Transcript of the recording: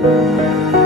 Música